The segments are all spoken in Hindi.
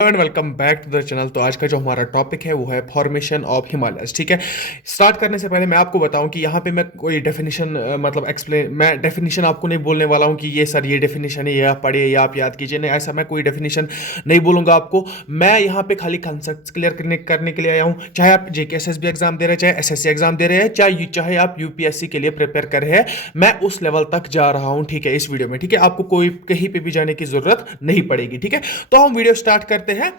And welcome back to the channel. तो आज का जो हमारा टॉपिक है वो है फॉर्मेशन ऑफ हिमालयस। ठीक है, स्टार्ट करने से पहले मैं आपको बताऊं कि यहाँ पे मैं कोई डेफिनेशन मतलब एक्सप्लेन, मैं डेफिनेशन आपको नहीं बोलने वाला हूँ कि ये सर ये डेफिनेशन है, ये आप पढ़िए या आप याद कीजिए। नहीं, ऐसा मैं कोई डेफिनेशन नहीं बोलूंगा आपको। मैं यहाँ पे खाली कंसेप्ट क्लियर करने के लिए आया हूँ। चाहे आप जेकेएसएसबी एग्जाम दे रहे हैं, चाहे एसएससी एग्जाम दे रहे हैं, चाहे आप यूपीएससी के लिए प्रिपेयर कर रहे हैं, मैं उस लेवल तक जा रहा हूँ। ठीक है, इस वीडियो में। ठीक है, आपको कोई कहीं पे भी जाने की जरूरत नहीं पड़ेगी। ठीक है, तो हम वीडियो स्टार्ट करते हैं।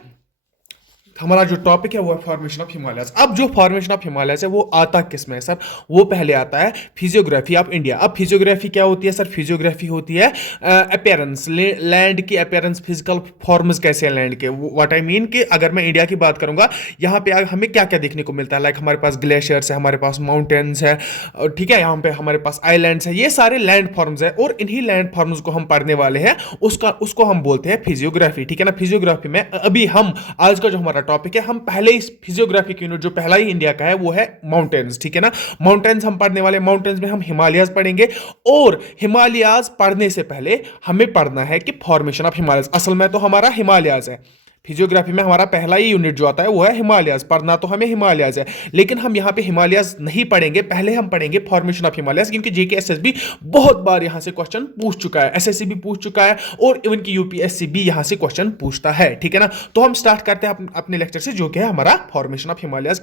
हमारा जो टॉपिक है वो है फॉर्मेशन ऑफ हिमालयस। अब जो फॉर्मेशन ऑफ हिमालयस है वो आता किस में है सर? वो पहले आता है फिजियोग्राफी ऑफ इंडिया। अब फिजियोग्राफी क्या होती है सर? फिजियोग्राफी होती है अपेयरेंस, लैंड की अपेयरेंस, फिजिकल फॉर्म्स कैसे हैं लैंड के। व्हाट आई मीन कि अगर मैं इंडिया की बात करूंगा, यहाँ पे हमें क्या क्या देखने को मिलता है। लाइक हमारे पास ग्लेशियर्स है, हमारे पास माउंटेन्स है, ठीक है, यहाँ पे हमारे पास आइलैंड्स है, ये सारे लैंड फॉर्म्स है और इन्हीं लैंड फॉर्म्स को हम पढ़ने वाले हैं। उसको हम बोलते हैं फिजियोग्राफी। ठीक है ना, फिजियोग्राफी में अभी हम आज का जो हमारा टॉपिक है, हम पहले इस फिजियोग्राफी की यूनिट जो पहला ही इंडिया का है वो है माउंटेन्स। ठीक है ना, माउंटेन्स हम पढ़ने वाले। माउंटेन्स में हम हिमालयाज पढ़ेंगे और हिमालयाज पढ़ने से पहले हमें पढ़ना है कि फॉर्मेशन ऑफ हिमालयाज। असल में तो हमारा हिमालयाज है। फिजियोग्राफी में हमारा पहला ही यूनिट जो आता है वो है हिमालयाज। पढ़ना तो हमें हिमालयाज है, लेकिन हम यहाँ पे हिमालयाज नहीं पढ़ेंगे, पहले हम पढ़ेंगे फॉर्मेशन ऑफ हिमालयाज, क्योंकि जेकेएसएसबी बहुत बार यहाँ से क्वेश्चन पूछ चुका है, एसएससी भी पूछ चुका है और इवन की यूपीएससी भी यहाँ से क्वेश्चन पूछता है। ठीक है ना, तो हम स्टार्ट करते हैं अपने लेक्चर से, जो कि है हमारा फॉर्मेशन ऑफ हिमालयाज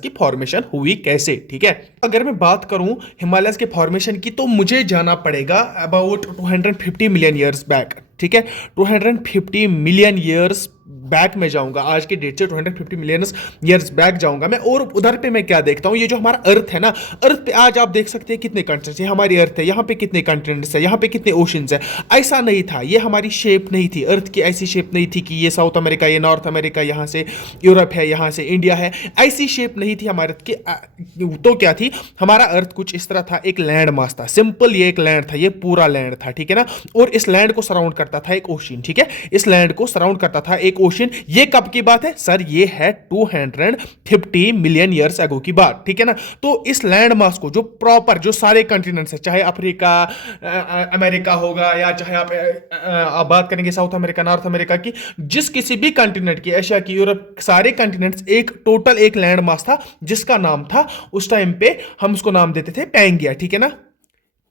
की फॉर्मेशन हुई कैसे। ठीक है, अगर मैं बात करूं हिमालयाज के फॉर्मेशन की, तो मुझे जाना पड़ेगा अबाउट 250 मिलियन ईयर्स बैक। ठीक है, 250 मिलियन ईयर्स बैक में जाऊंगा, आज के डेट से 250 मिलियन ईयर्स बैक जाऊंगा मैं। और उधर पे मैं क्या देखता हूं, ये जो हमारा अर्थ है ना, अर्थ पे आज आप देख सकते हैं कितने कंटिनेंट्स है। हमारी अर्थ है, यहाँ पे कितने कंटिनेंट्स है, यहाँ पे कितने ओशंस है। ऐसा नहीं था, ये हमारी शेप नहीं थी, अर्थ की ऐसी शेप नहीं थी कि ये साउथ अमेरिका, ये नॉर्थ अमेरिका, यहाँ से यूरोप है, यहाँ से इंडिया है। ऐसी शेप नहीं थी हमारे अर्थ की। तो क्या थी, हमारा अर्थ कुछ इस तरह था, एक लैंड मास था, सिंपल ये एक लैंड था, ये पूरा लैंड था। ठीक है ना, और इस लैंड को सराउंड करता था एक ओशन। ठीक है, इस लैंड को सराउंड करता था एक ओशन। ये कब की बात है सर? ये है 250 मिलियन ईयर्स अगो की बात। ठीक है ना, तो इस लैंड मास को जो प्रॉपर जो सारे कंटिनेंट्स है, चाहे अफ्रीका, अमेरिका होगा, या चाहे आप बात करेंगे साउथ अमेरिका, नॉर्थ अमेरिका की, जिस किसी भी कंटिनेंट की, एशिया की, यूरोप, सारे कंटिनेंट्स एक टोटल एक लैंड मास था, जिसका नाम था उस टाइम पे हम उसको नाम देते थे पैंगिया। ठीक है ना,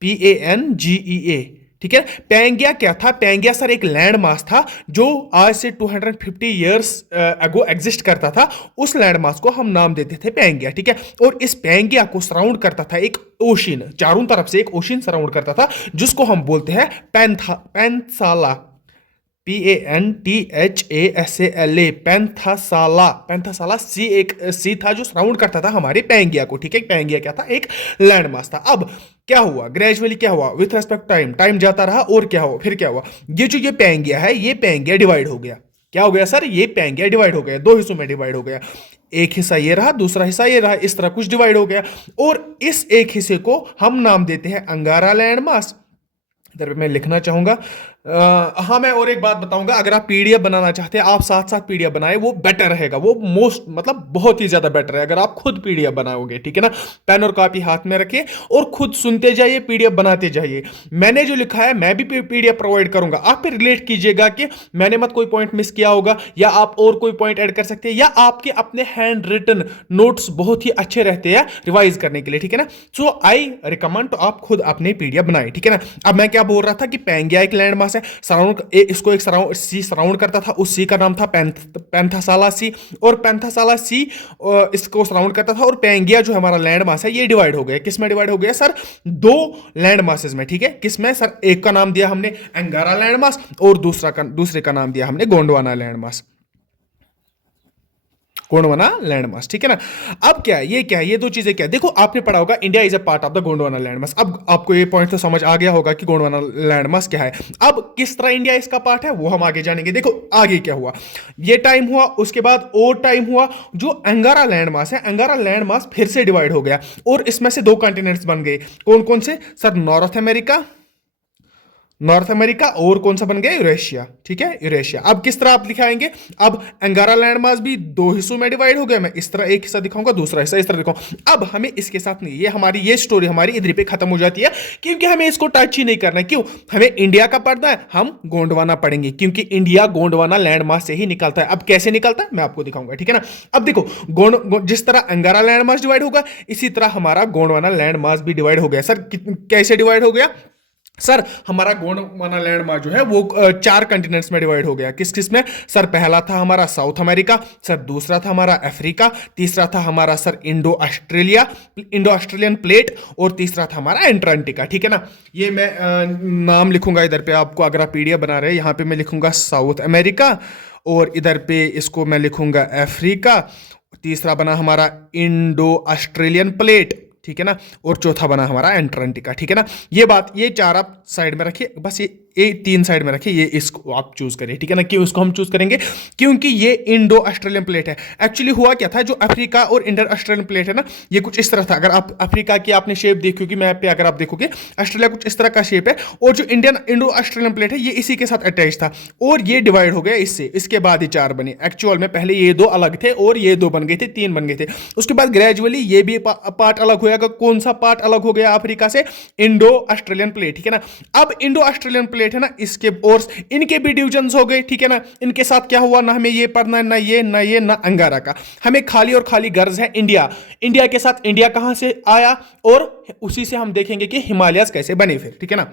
PANGEA। ठीक है, पैंगिया क्या था? पैंगिया सर एक लैंड मास था जो आज से 250 ईयर्स अगो एग्जिस्ट करता था। उस लैंड मास को हम नाम देते थे पैंगिया। ठीक है, और इस पैंगिया को सराउंड करता था एक ओशन, चारों तरफ से एक ओशन सराउंड करता था, जिसको हम बोलते हैं पैंथासाला। PANTHASALA, पैंथासाला। पैंथासाला सी था जो सराउंड करता था हमारे पैंगिया को। ठीक है, पैंगिया क्या था? एक लैंड मास था। अब क्या हुआ, ग्रेजुअली क्या हुआ, विथ रेस्पेक्ट टाइम, टाइम जाता रहा और क्या हुआ, फिर क्या हुआ, ये पैंगिया है, ये पैंगिया डिवाइड हो गया। क्या हो गया सर? ये पैंगिया डिवाइड हो गया, दो हिस्सों में डिवाइड हो गया। एक हिस्सा ये रहा, दूसरा हिस्सा ये रहा, इस तरह कुछ डिवाइड हो गया। और इस एक हिस्से को हम नाम देते हैं अंगारा लैंड मास। इधर पे मैं लिखना चाहूंगा। हाँ, मैं और एक बात बताऊंगा, अगर आप पीडीएफ बनाना चाहते हैं, आप साथ साथ पीडीएफ बनाए, वो बेटर रहेगा, वो मोस्ट मतलब बहुत ही ज्यादा बेटर है अगर आप खुद पीडीएफ बनाओगे। ठीक है ना, पेन और कॉपी हाथ में रखिए और खुद सुनते जाइए, पीडीएफ बनाते जाइए। मैंने जो लिखा है मैं भी पीडीएफ प्रोवाइड करूंगा, आप फिर रिलेट कीजिएगा कि मैंने मत कोई पॉइंट मिस किया होगा, या आप और कोई पॉइंट ऐड कर सकते हैं, या आपके अपने हैंड रिटन नोट्स बहुत ही अच्छे रहते हैं रिवाइज करने के लिए। ठीक है ना, सो आई रिकमेंड, तो आप खुद अपने पीडीएफ बनाए। ठीक है ना, अब मैं क्या बोल रहा था कि पैंगिया एक लैंड मास है, सराउंड, इसको एक सी सराउंड करता था, उस सी का नाम था पैंथासाला सी, और पैंथासाला सी इसको सराउंड करता था। और पैंगिया जो हमारा लैंड मास है, ये डिवाइड हो गया। किस में डिवाइड हो गया सर? दो लैंड मासेस में। ठीक है, किस में सर? एक का नाम दिया हमने अंगारा लैंड मास और दूसरे का नाम दिया हमने Gondwana land mass, Gondwana land mass. ठीक है ना, अब क्या है, ये दो चीजें क्या है, देखो आपने पढ़ा होगा India is a part of the Gondwana land mass. अब आपको ये पॉइंट तो समझ आ गया होगा कि गोंडवाना लैंड मास क्या है। अब किस तरह इंडिया इसका पार्ट है वो हम आगे जानेंगे। देखो आगे क्या हुआ, ये टाइम हुआ, उसके बाद और टाइम हुआ, जो अंगारा लैंड मास है, अंगारा लैंड मास फिर से डिवाइड हो गया और इसमें से दो कॉन्टिनेंट्स बन गए। कौन कौन से sir? North America north America और कौन सा बन गया, यूरेशिया, ठीक है, यूरेशिया। अब किस तरह आप दिखाएंगे, अब अंगारा लैंड मास भी दो हिस्सों में डिवाइड हो गया, मैं इस तरह एक हिस्सा दिखाऊंगा, दूसरा हिस्सा इस तरह दिखाऊंगा। अब हमें इसके साथ नहीं, ये स्टोरी हमारी इधर पे खत्म हो जाती है, क्योंकि हमें इसको टच ही नहीं करना है। क्यों, हमें इंडिया का पढ़ना है, हम गोंडवाना पढ़ेंगे, क्योंकि इंडिया गोंडवाना लैंड मास से ही निकलता है। अब कैसे निकलता है मैं आपको दिखाऊंगा, ठीक है ना। अब देखो, जिस तरह अंगारा लैंड मास डिवाइड होगा, इसी तरह हमारा गोंडवाना लैंड मास भी डिवाइड हो गया। सर कैसे डिवाइड हो गया, सर हमारा गोंडवाना लैंड मास जो है वो 4 कंटिनेंट्स में डिवाइड हो गया। किस किस में, सर पहला था हमारा साउथ अमेरिका, सर दूसरा था हमारा अफ्रीका, तीसरा था हमारा सर इंडो ऑस्ट्रेलियन प्लेट, और तीसरा था हमारा एंटार्क्टिका, ठीक है ना। ये मैं नाम लिखूंगा इधर पे आपको, अगर आप पीडीएफ बना रहे हैं, यहां पे मैं लिखूंगा साउथ अमेरिका, और इधर पे इसको मैं लिखूंगा अफ्रीका, तीसरा बना हमारा इंडो ऑस्ट्रेलियन प्लेट, ठीक है ना, और चौथा बना हमारा एंटार्क्टिका, ठीक है ना। ये बात, ये 4 आप साइड में रखिए, बस ये 3 साइड में रखिए, ये इसको आप चूज करिए, ठीक है ना। क्यों इसको हम चूज करेंगे, क्योंकि ये इंडो ऑस्ट्रेलियन प्लेट है। एक्चुअली हुआ क्या था, जो अफ्रीका और इंडो ऑस्ट्रेलियन प्लेट है ना, ये कुछ इस तरह था। अगर आप अफ्रीका की आपने शेप देखी होगी मैप पे, अगर आप देखोगे ऑस्ट्रेलिया कुछ इस तरह का शेप है, और जो इंडो ऑस्ट्रेलियन प्लेट है ये इसी के साथ अटैच था, और ये डिवाइड हो गया इससे, इसके बाद ये 4 बने। एक्चुअल में पहले ये 2 अलग थे, और ये 2 बन गए थे, 3 बन गए थे। उसके बाद ग्रेजुअली ये भी पार्ट अलग होगा। कौन सा पार्ट अलग हो गया अफ्रीका से, इंडो ऑस्ट्रेलियन प्लेट, ठीक है ना। अब इंडो ऑस्ट्रेलियन प्लेट है ना, इसके और इनके भी डिविजन्स हो गए, ठीक है ना। इनके साथ क्या हुआ, ना हमें ये पढ़ना है, ना अंगारा का, हमें खाली और खाली गर्ज है इंडिया के साथ। इंडिया कहां से आया, और उसी से हम देखेंगे कि हिमालयस कैसे बने फिर, ठीक है ना।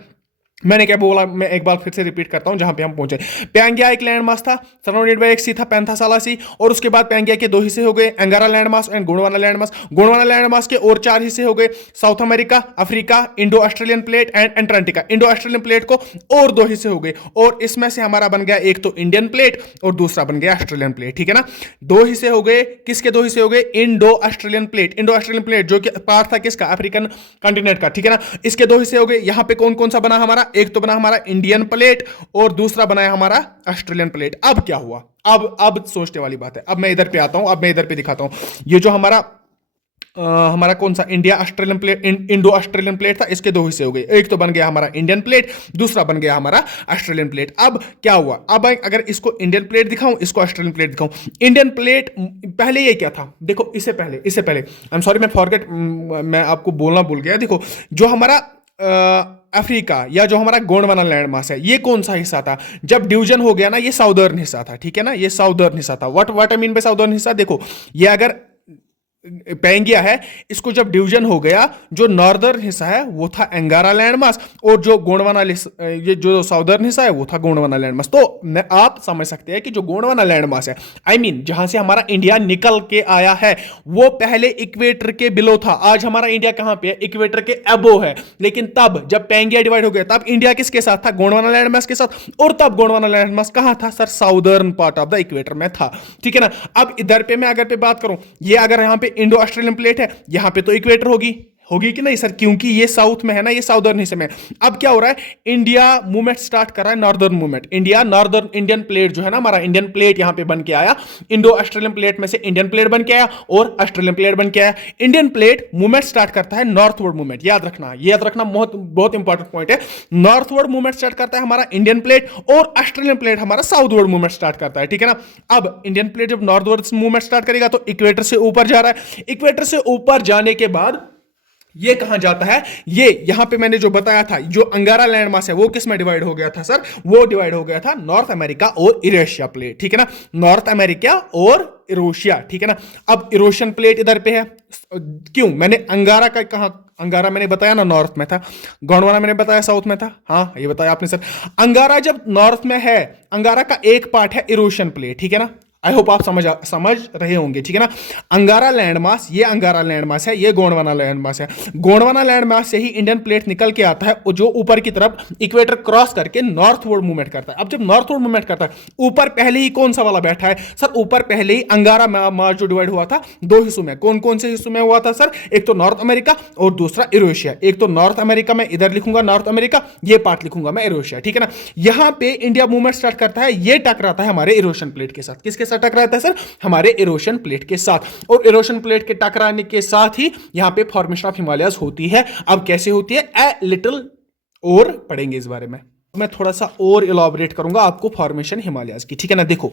मैंने क्या बोला, मैं एक बार फिर से रिपीट करता हूं जहां पे हम पहुंचे। पैंगिया एक लैंड मास था, सराउंडेड बाय एक सी था पैंथासाला सी, और उसके बाद पैंगिया के 2 हिस्से हो गए, अंगारा land mass and Gondwana land mass. Gondwana land mass के और 4 हिस्से हो गए, south America, Africa, Indo Australian plate and Antarctica. Indo Australian plate को और 2 हिस्से हो गए, और इसमें से हमारा बन गया एक तो इंडियन प्लेट, और दूसरा बन गया ऑस्ट्रेलियन प्लेट, ठीक है ना। 2 हिस्से हो गए, किसके 2 हिस्से हो गए, इंडो ऑस्ट्रेलियन प्लेट जो कि पार्ट था किसका, अफ्रीकन कॉन्टिनेंट का, ठीक है ना। इसके 2 हिस्से हो गए। यहां पे कौन कौन सा बना हमारा, एक तो बना हमारा इंडियन प्लेट, और दूसरा बनाया हमारा ऑस्ट्रेलियन प्लेट। अब क्या हुआ, अब सोचने वाली बात है। अब मैं इधर पे आता हूं, अब मैं इधर पे दिखाता हूं। ये जो हमारा कौन सा India Australian plate, Indo Australian plate था, इसके 2 हिस्से हो गए। एक तो बन गया हमारा इंडियन प्लेट, दूसरा बन गया हमारा ऑस्ट्रेलियन प्लेट। अब क्या हुआ, अब अगर इसको इंडियन प्लेट दिखाऊं, इसको ऑस्ट्रेलियन प्लेट दिखाऊं। इंडियन प्लेट पहले ये क्या था, देखो इससे पहले आई एम सॉरी, मैं आपको बोलना भूल गया। देखो जो हमारा अफ्रीका या जो हमारा गोंडवाना लैंड मास है, ये कौन सा हिस्सा था, जब डिवीजन हो गया ना, ये साउदर्न हिस्सा था, ठीक है ना, ये साउदर्न हिस्सा था। What I mean by southern हिस्सा, देखो ये अगर पैंगिया है, इसको जब डिवीजन हो गया, जो नॉर्दर्न हिस्सा है वो था अंगारा लैंड मास, और जो गोंडवाना, ये जो साउदर्न हिस्सा है वो था गोंडवाना लैंड मास। तो आप समझ सकते हैं कि जो गोंडवाना लैंड मास है, आई मीन जहां से हमारा इंडिया निकल के आया है, वो पहले इक्वेटर के बिलो था। आज हमारा इंडिया कहां पे है, इक्वेटर के अबो है। लेकिन तब जब पैंगिया डिवाइड हो गया, तब इंडिया किसके साथ था, गोंडवाना लैंड मास के साथ, और तब गोंडवाना लैंड मास कहां था, sir southern part of the equator में था, ठीक है ना। अब इधर पे मैं अगर बात करूं, ये अगर यहां पे इंडो ऑस्ट्रेलियन प्लेट है, यहां पे तो इक्वेटर होगी कि नहीं सर, क्योंकि ये साउथ में है ना, ये साउदर्न हिस्से में। अब क्या हो रहा है, इंडिया मूवमेंट स्टार्ट कर रहा है, northern movement. Northern Indian plate जो है ना, हमारा इंडियन प्लेट यहां पे बन के आया, इंडो ऑस्ट्रेलियन प्लेट में से इंडियन प्लेट बन के आया और ऑस्ट्रेलियन प्लेट बन के आया। इंडियन प्लेट मूवमेंट स्टार्ट करता है नॉर्थवर्ड मूवमेंट, याद रखना बहुत इंपॉर्टेंट पॉइंट है। नॉर्थवर्ड मूवमेंट स्टार्ट करता है हमारा इंडियन प्लेट, और ऑस्ट्रेलियन प्लेट हमारा साउथवर्ड मूवमेंट स्टार्ट करता है, ठीक है ना। अब इंडियन प्लेट जब नॉर्थवर्ड मूवमेंट स्टार्ट करेगा, तो इक्वेटर से ऊपर जा रहा है। इक्वेटर से ऊपर जाने के बाद ये कहां जाता है, ये यहां पे मैंने जो बताया था, जो अंगारा लैंड मास है वो किस में डिवाइड हो गया था सर, वो डिवाइड हो गया था नॉर्थ अमेरिका और यूरेशिया प्लेट, ठीक है ना। नॉर्थ अमेरिका और यूरेशिया, ठीक है ना। अब यूरेशियन प्लेट इधर पे है, क्यों, मैंने अंगारा का कहा, अंगारा मैंने बताया ना नॉर्थ में था, गोंडवाना मैंने बताया साउथ में था, हाँ ये बताया आपने सर। अंगारा जब नॉर्थ में है, अंगारा का एक पार्ट है यूरेशियन प्लेट, ठीक है ना। आई होप आप समझ रहे होंगे, ठीक है ना। अंगारा लैंड मास, ये अंगारा लैंड मास है, ये गोंडवाना लैंड मास है। गोंडवाना लैंड मास से ही इंडियन प्लेट निकल के आता है, और जो ऊपर की तरफ इक्वेटर क्रॉस करके नॉर्थवर्ड मूवमेंट करता है। अब जब नॉर्थवर्ड मूवमेंट करता है, ऊपर पहले ही कौन सा वाला बैठा है सर, ऊपर पहले ही अंगारा मास जो डिवाइड हुआ था 2 हिस्सों में। कौन कौन से हिस्सों में हुआ था सर, एक तो नॉर्थ अमेरिका और दूसरा यूरेशिया। एक तो नॉर्थ अमेरिका में इधर लिखूंगा नॉर्थ अमेरिका, ये पार्ट लिखूंगा मैं यूरेशिया, ठीक है ना। यहां पे इंडिया मूवमेंट स्टार्ट करता है, ये टकराता है हमारे यूरेशियन प्लेट के साथ। किसके साथ टकराता है सर, हमारे इरोशन प्लेट के साथ, और इरोशन प्लेट के टकराने के साथ ही यहां पे फॉर्मेशन ऑफ हिमालयस होती है। अब कैसे होती है, ए लिटिल और पढ़ेंगे इस बारे में। मैं थोड़ा सा और इलाबोरेट करूंगा आपको फॉर्मेशन हिमालयाज की, ठीक है ना। देखो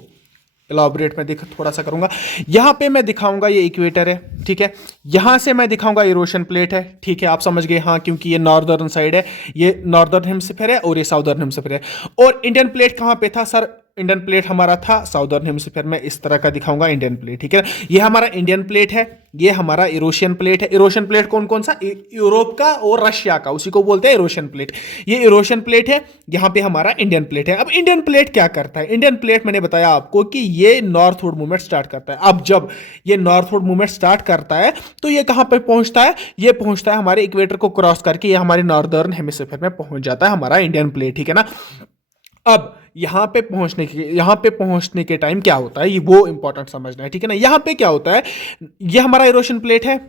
इलाबोरेट मैं थोड़ा सा करूंगा। यहाँ पे मैं दिखाऊंगा ये इक्वेटर है, ठीक है। यहाँ से मैं दिखाऊंगा इरोशन प्लेट है, ठीक है, आप समझ गए, हाँ, क्योंकि ये नॉर्दर्न साइड है, ये नॉर्दर्न हेमिस्फीयर है और ये साउदर्न हेमिस्फीयर है। और इंडियन प्लेट कहाँ पे था सर? इंडियन प्लेट हमारा था साउदर्न हेमिस्फीयर में, इस तरह का दिखाऊंगा इंडियन प्लेट, ठीक है। ये हमारा इंडियन प्लेट है, ये हमारा इरोशियन प्लेट है। इरोशियन प्लेट कौन कौन सा? यूरोप का और रशिया का, उसी को बोलते हैं इरोशियन प्लेट। ये इरोशियन प्लेट है, यहाँ पे हमारा इंडियन प्लेट है। अब इंडियन प्लेट क्या करता है? इंडियन प्लेट मैंने बताया आपको कि ये नॉर्थवर्ड मूवमेंट स्टार्ट करता है। अब जब ये नॉर्थवर्ड मूवमेंट स्टार्ट करता है तो ये कहां पे पहुंचता है? ये पहुंचता है हमारे इक्वेटर को क्रॉस करके, ये हमारे नॉर्दर्न हेमिस्फीयर में पहुंच जाता है हमारा इंडियन प्लेट, ठीक है ना। अब यहां पे पहुंचने के टाइम क्या होता है, ये वो इंपॉर्टेंट समझना है, ठीक है ना। यहां पे क्या होता है? ये हमारा इरोशन प्लेट है,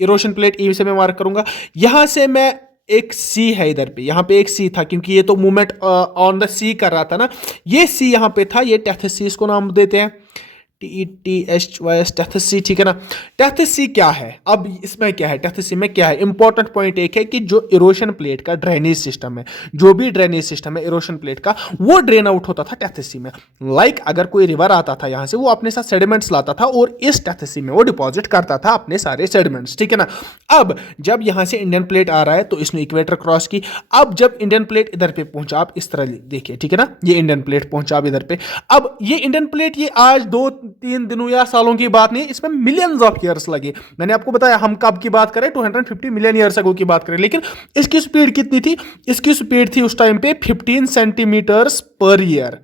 इरोशन प्लेट ई से मैं मार्क करूंगा। यहां से मैं एक सी है इधर पे, यहां पे एक सी था क्योंकि ये तो मूवमेंट ऑन द सी कर रहा था ना। ये सी यहां पे था, ये टेथस सी इसको नाम देते हैं, TETHYS टेथस सी, ठीक है ना। टेथस सी क्या है? अब इसमें क्या है? टेथस सी में क्या है? इंपॉर्टेंट पॉइंट एक है कि जो इरोशन प्लेट का ड्रेनेज सिस्टम है, जो भी ड्रेनेज सिस्टम है इरोशन प्लेट का, वो ड्रेन आउट होता था टेथस सी में। लाइक अगर कोई रिवर आता था यहां से, वो अपने साथ सेडिमेंट्स लाता था और इस टेथस सी में वो डिपॉजिट करता था अपने सारे सेडिमेंट्स, ठीक है ना। अब जब यहां से इंडियन प्लेट आ रहा है तो इसने इक्वेटर क्रॉस की। अब जब इंडियन प्लेट इधर पे पहुंचा, आप इस तरह देखिए, ठीक है ना, ये इंडियन प्लेट पहुंचा अब इधर पे। अब ये इंडियन प्लेट, ये आज 2-3 दिनों या सालों की बात नहीं, इसमें मिलियंस ऑफ ईयर्स लगे। मैंने आपको बताया हम कब की बात करें, 250 मिलियन ईयर्स अगो की बात करें, लेकिन इसकी स्पीड कितनी थी? इसकी स्पीड थी उस टाइम पे 15 centimetres per year.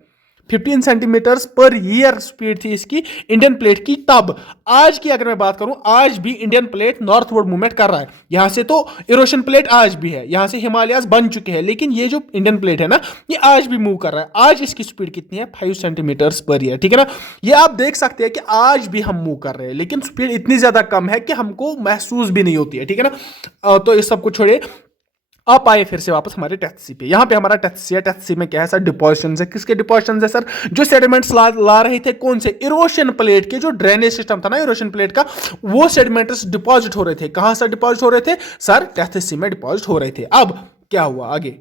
15 centimetres per year speed थी इसकी इंडियन प्लेट की तब। आज की अगर मैं बात करूं, आज भी इंडियन प्लेट नॉर्थवर्ड मूवमेंट कर रहा है। यहां से तो इरोशन प्लेट आज भी है, यहां से हिमालयाज बन चुके हैं, लेकिन ये जो इंडियन प्लेट है ना, ये आज भी मूव कर रहा है। आज इसकी स्पीड कितनी है? 5 सेंटीमीटर्स पर ईयर, ठीक है ना। ये आप देख सकते हैं कि आज भी हम मूव कर रहे हैं, लेकिन स्पीड इतनी ज्यादा कम है कि हमको महसूस भी नहीं होती है, ठीक है ना। तो इस सब को छोड़िए, आप आए फिर से वापस हमारे टेथ सी पे। यहां पे हमारा टेथ सी है। टेथ सी में क्या है सर? डिपोजिशन है। किसके डिपोजिशन है सर? जो सेडिमेंट्स ला रहे थे, कौन से? इरोशन प्लेट के जो ड्रेनेज सिस्टम था ना इरोशन प्लेट का, वो सेडिमेंट्स डिपॉजिट हो रहे थे। कहां से डिपॉजिट हो रहे थे सर? टेथ सी में डिपॉजिट हो रहे थे। अब क्या हुआ आगे?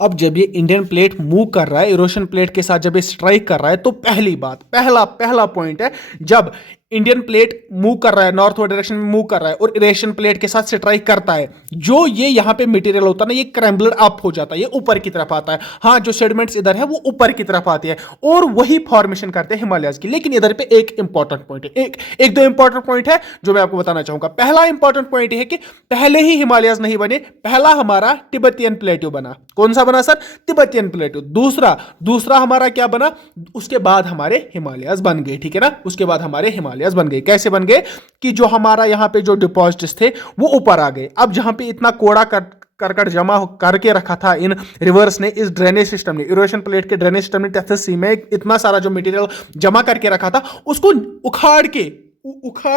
अब जब ये इंडियन प्लेट मूव कर रहा है इरोशन प्लेट के साथ, जब ये स्ट्राइक कर रहा है, तो पहली बात, पहला पॉइंट है, जब इंडियन प्लेट मूव कर रहा है नॉर्थवर्ड डायरेक्शन में मूव कर रहा है और इरेशन प्लेट के साथ स्ट्राइक करता है, जो ये यहां पे मटेरियल होता है ना, ये क्रैम्बलर अप हो जाता है, ये ऊपर की तरफ आता है। हाँ, जो सेडिमेंट्स इधर है वो ऊपर की तरफ आते हैं और वही फॉर्मेशन करते हैं हिमालयाज की। लेकिन इधर पे एक इंपॉर्टेंट पॉइंट है, एक दो इंपॉर्टेंट पॉइंट है जो मैं आपको बताना चाहूंगा। पहला इंपॉर्टेंट पॉइंट है कि पहले ही हिमालयाज नहीं बने, पहला हमारा तिब्बतियन प्लेट्यू बना। कौन सा बना सर? Tibetan plateau. दूसरा हमारा क्या बना? उसके बाद हमारे हिमालयाज बन गए, ठीक है ना। उसके बाद हमारे हिमालयाज बन गए। कैसे बन गए? कि जो हमारा यहां पे जो डिपॉजिट्स थे वो ऊपर आ गए। अब जहां पे इतना कोड़ा करकट जमा करके रखा था इन रिवर्स ने, इस ड्रेनेज सिस्टम ने, इरोशन प्लेट के ड्रेनेज सिस्टम ने टेथस सी में इतना सारा जो मटेरियल जमा करके रखा था, उसको उखाड़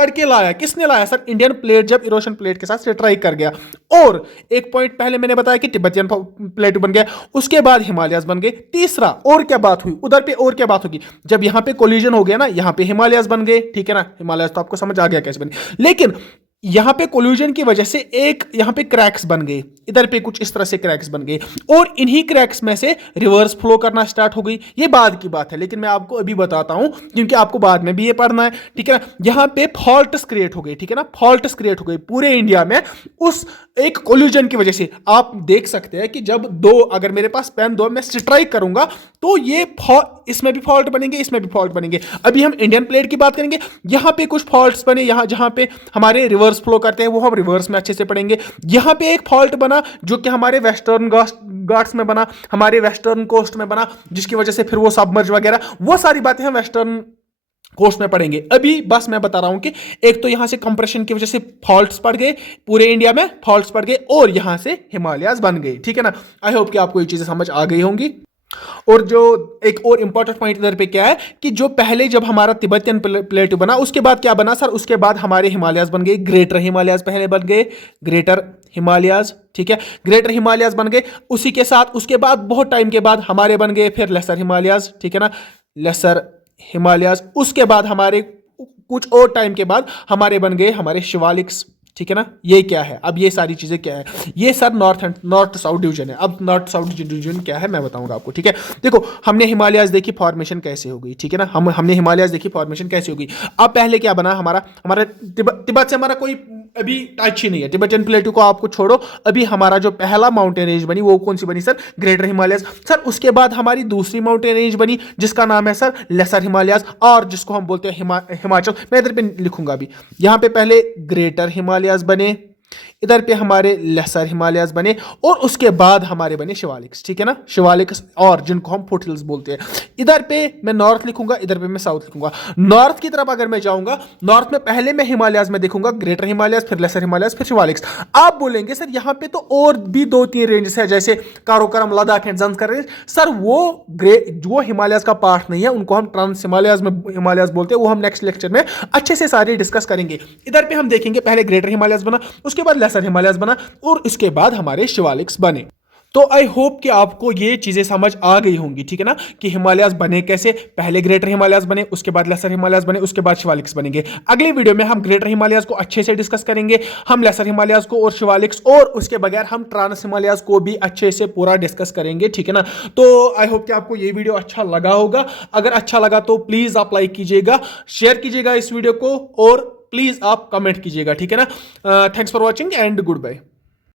के लाया। किसने लाया सर? इंडियन प्लेट जब इरोशन प्लेट के साथ स्ट्राइक कर गया। और एक पॉइंट पहले मैंने बताया कि तिब्बतियन प्लेट बन गया, उसके बाद हिमालयाज बन गए। तीसरा और क्या बात हुई उधर पे? और क्या बात होगी? जब यहां पे कोलिजन हो गया ना, यहां पे हिमालयाज बन गए, ठीक है ना। हिमालयाज तो आपको समझ आ गया कैसे बने, लेकिन यहां पे कोल्यूजन की वजह से एक यहां पे क्रैक्स बन गए, इधर पे कुछ इस तरह से क्रैक्स बन गए और इन्हीं क्रैक्स में से रिवर्स फ्लो करना स्टार्ट हो गई। ये बाद की बात है, लेकिन मैं आपको अभी बताता हूं क्योंकि आपको बाद में भी ये पढ़ना है, ठीक है ना। यहां पे फॉल्ट्स क्रिएट हो गई, ठीक है ना, फॉल्ट्स क्रिएट हो गई पूरे इंडिया में उस एक कोल्यूजन की वजह से। आप देख सकते हैं कि जब दो, अगर मेरे पास पेन दो, मैं स्ट्राइक करूंगा तो ये इसमें भी फॉल्ट बनेंगे, इसमें भी फॉल्ट बनेंगे। अभी हम इंडियन प्लेट की बात करेंगे, यहां पे कुछ फॉल्ट्स बने, यहां जहां पे हमारे रिवर्स फ्लो करते हैं वो हम रिवर्स में अच्छे से पढ़ेंगे। यहां पे एक फॉल्ट बना जो कि हमारे वेस्टर्न घाट्स में बना, हमारे वेस्टर्न कोस्ट में बना, जिसकी वजह से फिर वो सबमर्ज वगैरह, वो सारी बातें हम वेस्टर्न कोस्ट में पढ़ेंगे। अभी बस मैं बता रहा हूं कि एक तो यहां से कंप्रेशन की वजह से फॉल्ट्स पड़ गए, पूरे इंडिया में फॉल्ट्स पड़ गए और यहां से हिमालयाज बन गए, ठीक है ना। आई होप कि आपको ये चीजें समझ आ गई होंगी। और जो एक और इंपॉर्टेंट पॉइंट इधर पे क्या है कि जो पहले जब हमारा तिब्बतियन प्लेटू बना, उसके बाद क्या बना सर? उसके बाद हमारे हिमालयाज बन गए, ग्रेटर हिमालयाज पहले बन गए, ग्रेटर हिमालयाज, ठीक है, ग्रेटर हिमालयाज बन गए। उसी के साथ उसके बाद बहुत टाइम के बाद हमारे बन गए फिर लेसर हिमालयाज, ठीक है ना, लेसर हिमालयाज। उसके बाद हमारे कुछ और टाइम के बाद हमारे बन गए हमारे शिवालिक्स, ठीक है ना। ये क्या है, अब ये सारी चीजें क्या है, ये सर नॉर्थ साउथ डिवीजन है। अब नॉर्थ साउथ डिवीजन क्या है मैं बताऊंगा आपको, ठीक है। देखो हमने हिमालयाज देखी फॉर्मेशन कैसे हो गई, ठीक है ना, हमने हिमालयाज देखी फॉर्मेशन कैसे हो गई। अब पहले क्या बना, हमारा हमारा तिब्बत से हमारा कोई अभी टच ही नहीं है, तिब्बतन प्लेटू को आपको छोड़ो। अभी हमारा जो पहला माउंटेन रेंज बनी वो कौन सी बनी सर, ग्रेटर हिमालयस। सर उसके बाद हमारी दूसरी माउंटेन रेंज बनी जिसका नाम है सर लेसर हिमालयस, और जिसको हम बोलते हैं हिमाचल। मैं इधर पे लिखूंगा अभी, यहां पे पहले ग्रेटर हिमालयस बने, इधर पे हमारे लेसर हिमालयस बने, और उसके बाद हमारे बने शिवालिक्स, ठीक है ना, शिवालिक्स, और जिनको हम फुटहिल्स बोलते हैं। इधर पे मैं नॉर्थ लिखूंगा, इधर पे मैं साउथ लिखूंगा। नॉर्थ की तरफ अगर मैं जाऊंगा, नॉर्थ में पहले मैं हिमालयस में देखूंगा ग्रेटर हिमालयस, फिर लेसर हिमालयस, फिर शिवालिक्स। आप बोलेंगे सर यहाँ पे तो और भी 2-3 रेंजेस है, जैसे कारोकोरम, Ladakh and Zanskar range. Sir वो हिमालयस का पार्ट नहीं है, उनको हम ट्रांस हिमालयस में हिमालयस बोलते हैं। वो हम नेक्स्ट लेक्चर में अच्छे से सारे डिस्कस करेंगे। इधर पे हम देखेंगे पहले ग्रेटर हिमालयस बना, उसके बाद लेसर हिमालयस बना, और इसके बाद हमारे शिवालिक्स बने। तो आई होप कि आपको ये चीजें समझ आ गई होंगी, ठीक है ना, कि हिमालयस बने कैसे, पहले ग्रेटर हिमालयस बने, उसके बाद लेसर हिमालयस बने, उसके बाद शिवालिक्स बनेंगे। अगली वीडियो में हम ग्रेटर हिमालयस को अच्छे से डिस्कस करेंगे, हम लेसर हिमालयस को और शिवालिक्स, और उसके बगैर हम ट्रांस हिमालयस को भी अच्छे से पूरा डिस्कस करेंगे, ठीक है ना। तो आई होप कि आपको ये वीडियो अच्छा लगा होगा। अगर अच्छा लगा तो प्लीज आप लाइक कीजिएगा, शेयर कीजिएगा इस वीडियो को, और प्लीज आप कमेंट कीजिएगा, ठीक है ना। Thanks for watching and good bye.